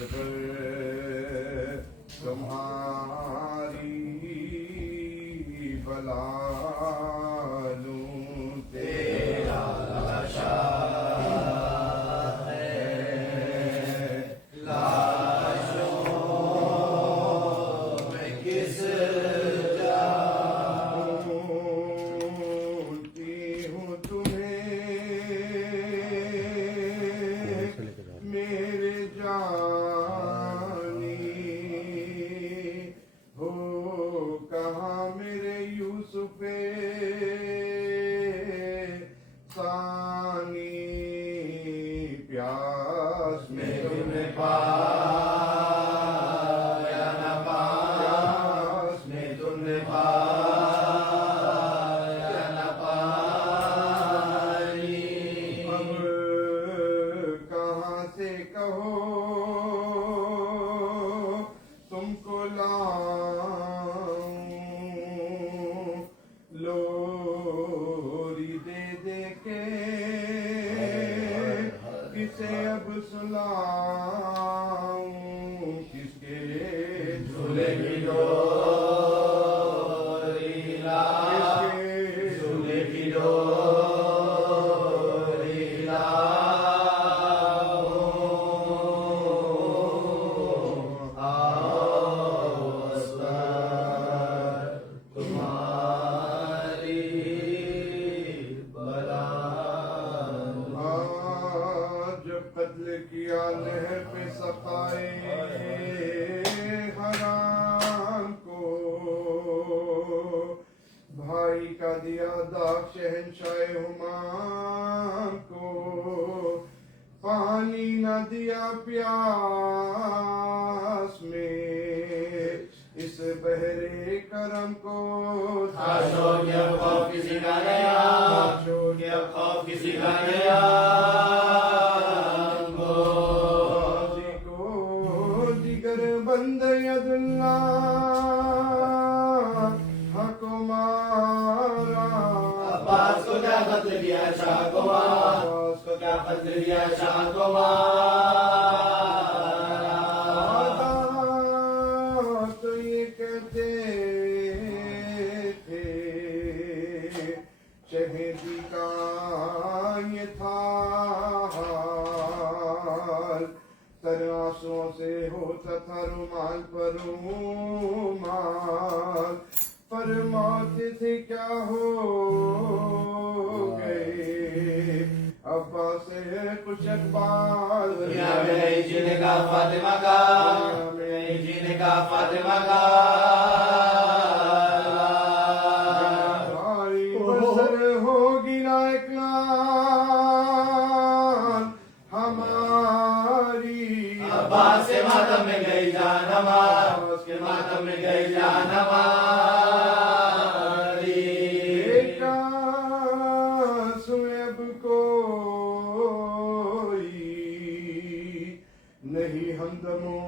पर तुम्हारी बला लूं तेरा लाशा प्यास में तुमने पाया न पास में तुमने पाया न पानी अब कहाँ से कहो तुमको लाऊं लोरी दे दे के किसे अब सुलाऊं किसके झूले की डोरी लाऊं झूले की डोरी लाऊं आओ तुम्हारी बला कत्ल किया लहर पे सफाए हराम को भाई का दिया दाग शहंशाह हुमाम को पानी न दिया प्यास में इस बहरे करम को खौफ किसी का नया खौफ किसी का नया बंदे अल्लाह हको मारा अब्बास को क्या कत्ल किया शाह को अब्बास को क्या कत्ल किया शाह को मारा तो ये कहते थे शहीदी का ये था आंसुओं से होता था रुमाल पर रुमाल पर मौत थी क्या हो गए अब्बा से कुछ अखबार दुनिया में नहीं जीने का फातिमा का नहीं जीने का फातिमा का बसर होगी ना एक अब्बास के मातम में गई जान अब्बास के मातम में गई जान हमारी सुब कोई नहीं हमदमो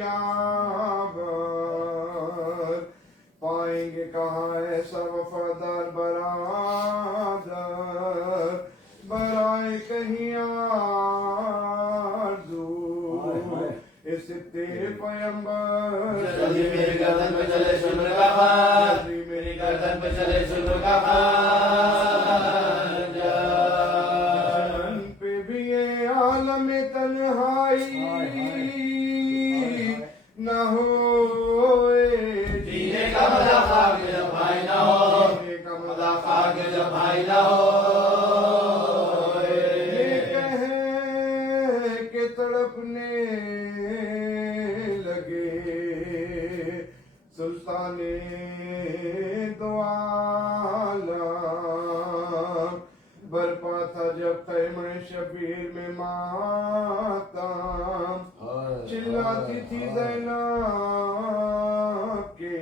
यावर पाएंगे कहाँ ऐसा वफादार बरादर बराए कहीं पैगंबर मेरी गर्दन पे चले सुन का बात मेरी गर्दन पे चले सुन का बात पे भी ये आलम तन्हाई न हो जीने का मजा खाक जब भाई न हो जीने का मजा खाक जब भाई न हो ये कहे के तड़पने सुल्ताने दो आलम बरपा था जब खैमे शबीर में मातम चिल्लाती थी ज़ैनब के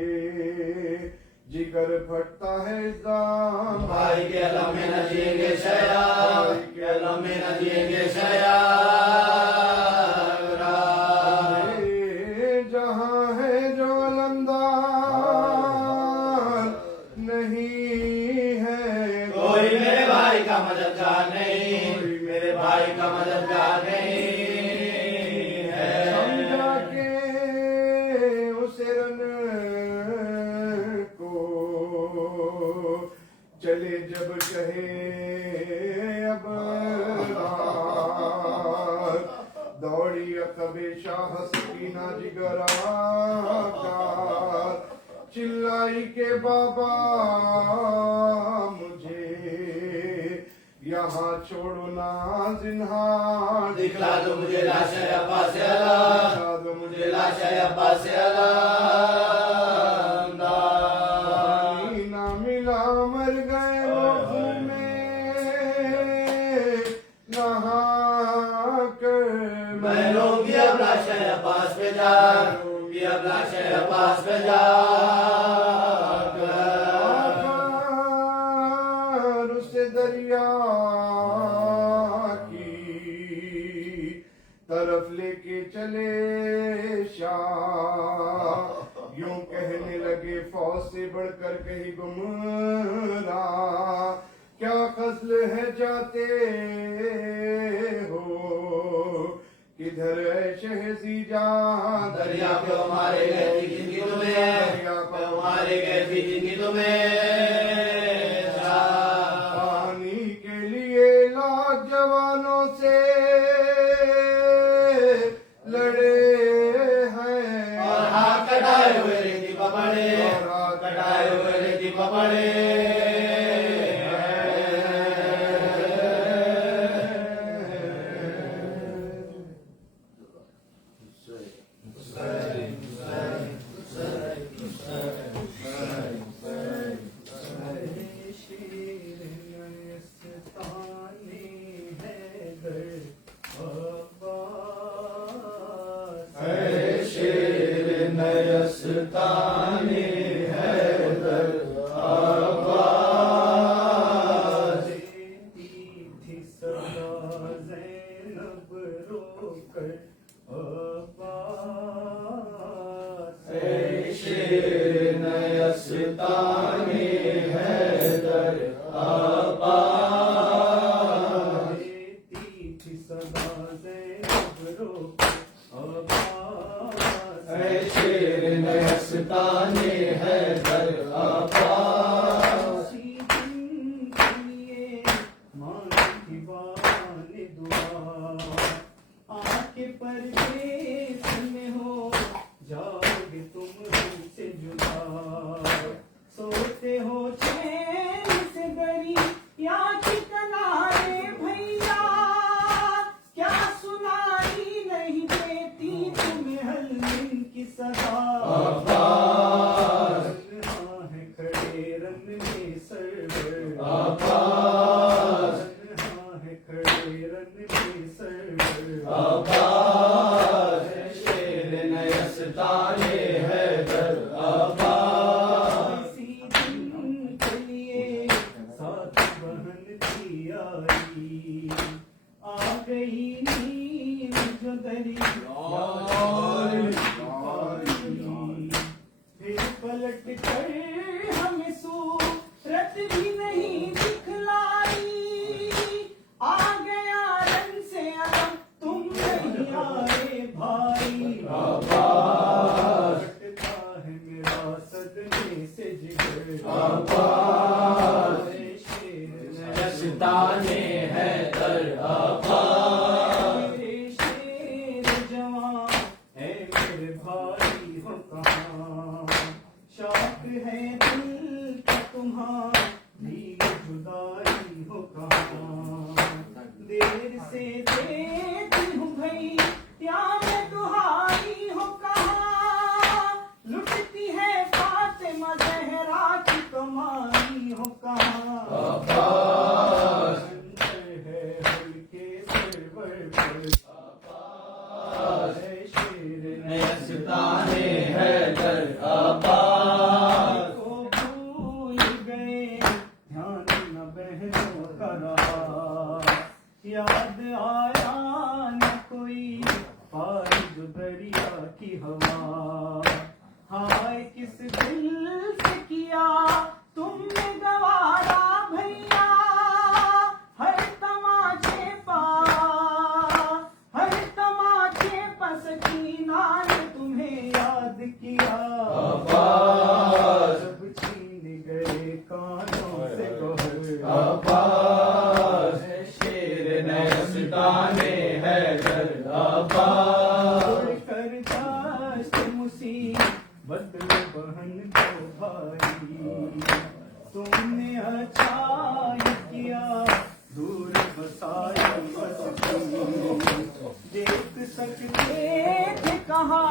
जिगर फटता है दाम भाई के अलम में न जिएंगे शया भाई के अलम में न जिएंगे शया जहाँ है जो अलमदार नहीं है कोई मेरे भाई का मददगार नहीं कोई मेरे भाई का मददगार नहीं है कहे अब रात, दौड़ी अकबे शाह सकीना जिगरा चिल्लाई के बाबा मुझे यहाँ छोड़ो ना जिन्हार, दिखला दो मुझे लाश अब्बास अला, दिखला दो मुझे लाश अब्बास अला। पानी ना मिला मर गए लोग में नहा कर, मैं लूंगी अब लाश अब्बास पे जा, लूंगी अब लाश अब्बास पे जा। दरिया की तरफ लेके चले शाह, यूं कहने लगे फौज से बढ़कर कहीं गुमराह, क्या फजल है जाते हो किधर है शहजी जान, दरिया क्यों मारे गए थी जिंदगी तुम्हें, दरिया क्यों मारे गए थी जिंदगी तुम्हें। जवानों से लड़े हैं और हाथ कटाए हुए रेती पकड़े, और हाथ कटाए हुए रेती पकड़े। नयस्ताने हैदर अब्बास, थी सदा ज़ैनब रोकर अब्बास, शेर नयस्ताने हैदर अब्बास, थी सदा ज़ैनब रोकर अब्बास, शेर नयस्ताने हैदर अब्बास। मांगी बाने दुआ आके परदेस में हो जाओगे तुम हमसे जुदा, सोते हो चैन से दरी या किनारे भैया, क्या सुनाई नहीं देती तुम्हें हल्मिन की सदा। अब्बास है खड़े रन में सरवर, अब्बास है खड़े रन में सरवर, अब्बास, शेर नयस्ताने हैदर अब्बास। इसी दिन के लिए साथ बहन थी आई, आ गई नींद जो दरिया, फिर पलट कर हमें सूरत भी नहीं दिखलाई, आ गया रन से अलग तुम नहीं आए भाई। अब्बास कटता है मेरा सदमे से जिगर, अब्बास, शेर नयस्ताने हैदर अब्बास। मेरे शेर जवान है मेरे भाई हो कहाँ, शौक है दिल का तुम्हारी जुदाई हो कहाँ, देर से देखती हूँ भाई यार तुम्हारी हो कहाँ, लुटती है फातिमा ज़हरा की कमाई हो कहाँ। अब्बास है हल्के सरवर पर अब्बास, शेर नयस्ताने हैदर अब्बास। को भूल गए ध्यान न बहनों का रहा, याद आया न कोई पारी जो दरिया की हवा, हाय किस दिल से किया तुमने गवारा भैया, हर तमाचे पस कीना ने तुम्हें याद किया। अब्बास सब छीन गए कानों से गोहर, अब्बास। करते थे कहा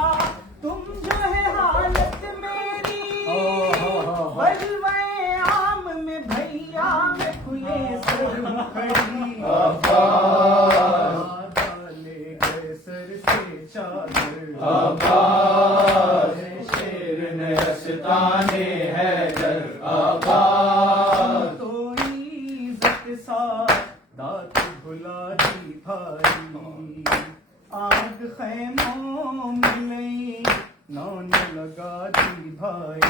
तुम जो है हालत मेरी बलवाए आम में भैया में खुले सर खड़ी डाले गए सर से चादर आबाद शेर नयस्ताने हैदर आबाद तो इज्जत सा दात भुला दी भाई आग खैमों में लई नौन लगा दी भाई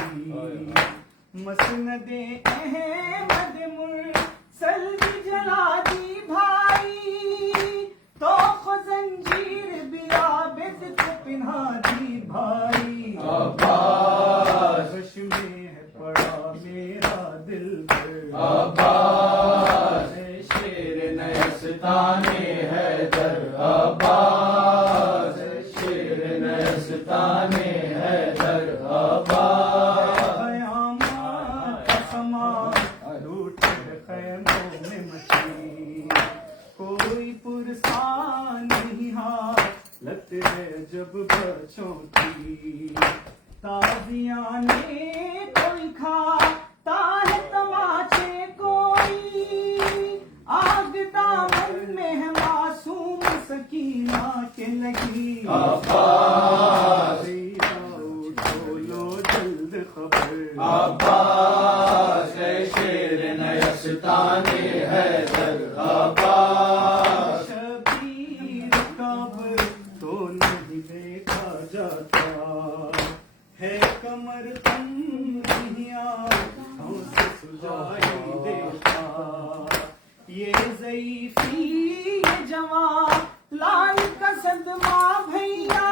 मसनदे अहमद मुरसल भी जला दी भाई तो जंजीर भी आबिद को पिन्हा दी भाई आबाद कश में है पड़ा मेरा दिल पर आबाद शेर नयस्ताने हैदर आबाद शेर नयस्ताने हैदर आबाद क़यामत का समा लूट खैमों में मची कोई पुरसा नहीं हालत है जब बच्चों की ताजियाने कोई खाता है तमाचे कोई आग दामन में है मासूम सकीना के लगी आबाद उठो लो जल्द खबर आबाद शेर नयस्ताने हैदर आबाद शबीर कब्र तो नहीं देखा जाता है कमर तुम से सुझाई देता ये ज़ईफ़ी ये जवां लाल का सदमा भैया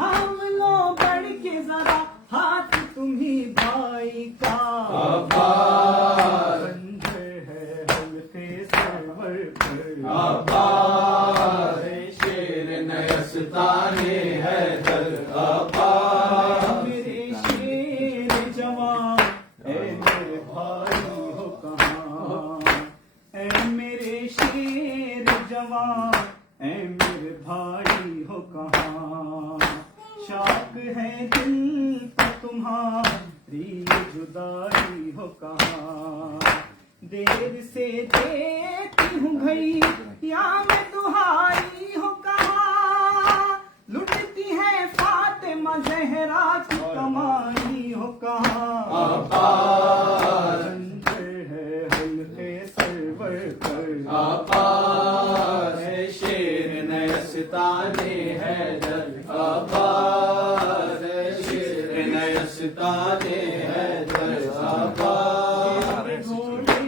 हम लो बढ़ के जरा हाथ तुम्ही भाई का आबाद संजय है हल्के सरवर पर आबाद शेर नयस्ताने हैदर आबाद मेरे शेर जवान ऐ मेरे भाई हो कहाँ ऐ मेरे शेर जवान ऐ मेरे भाई हो कहाँ शाक है दिल पर तुम्हारी जुदाई हो कहाँ देर से देती हूँ भैया मैं दुहाई हो कहाँ लुटती है फातिमा ज़हरा की कमाई हो कहाँ आबाद संजय है हल्के सरवर पर आबाद शेर नयस्ताने हैदर आबाद शेर नयस्ताने हैदर आबाद घोड़े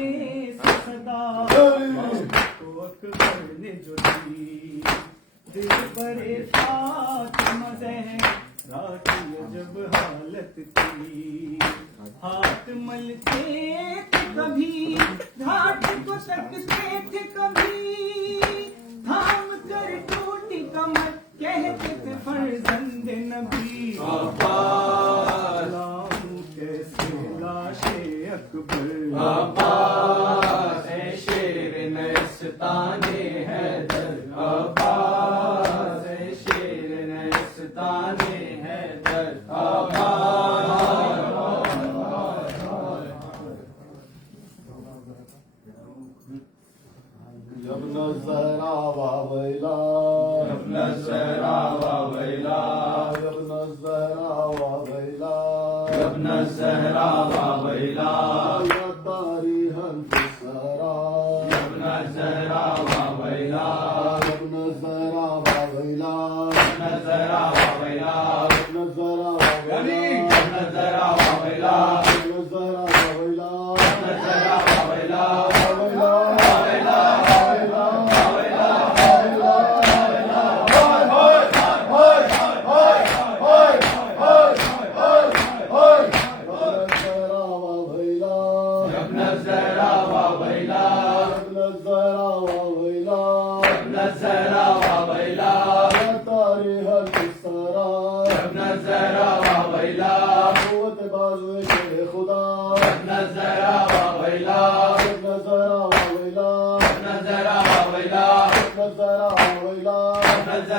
से सदा तो अकबर ने जो दी दिल बड़े फातिमा ज़हरा की अजब हालत थी हाथ मलते थे कभी घाट को सकते थे कभी थाम कर टूटी कमर कहते थे फर्जंद नबी आबाद लाऊं कैसे लाशे अकबर आबाद शेर नयस्ताने हैदर आबाद शेर नयस्ताने हैदर आबाद जब नजरा वावैला जब नजरा वावैला जब नजरा वावैला जब नजरा वावैला या तारी हंस सरा जब नजरा वावैला जब नजरा वावैला नजरा वावैला नजरा वावैला जब नजरा वावैला नजरा वावैला नजरा वावैला वावैला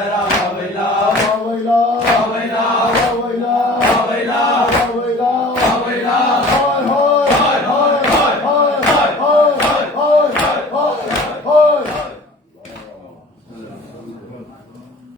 रहा बिला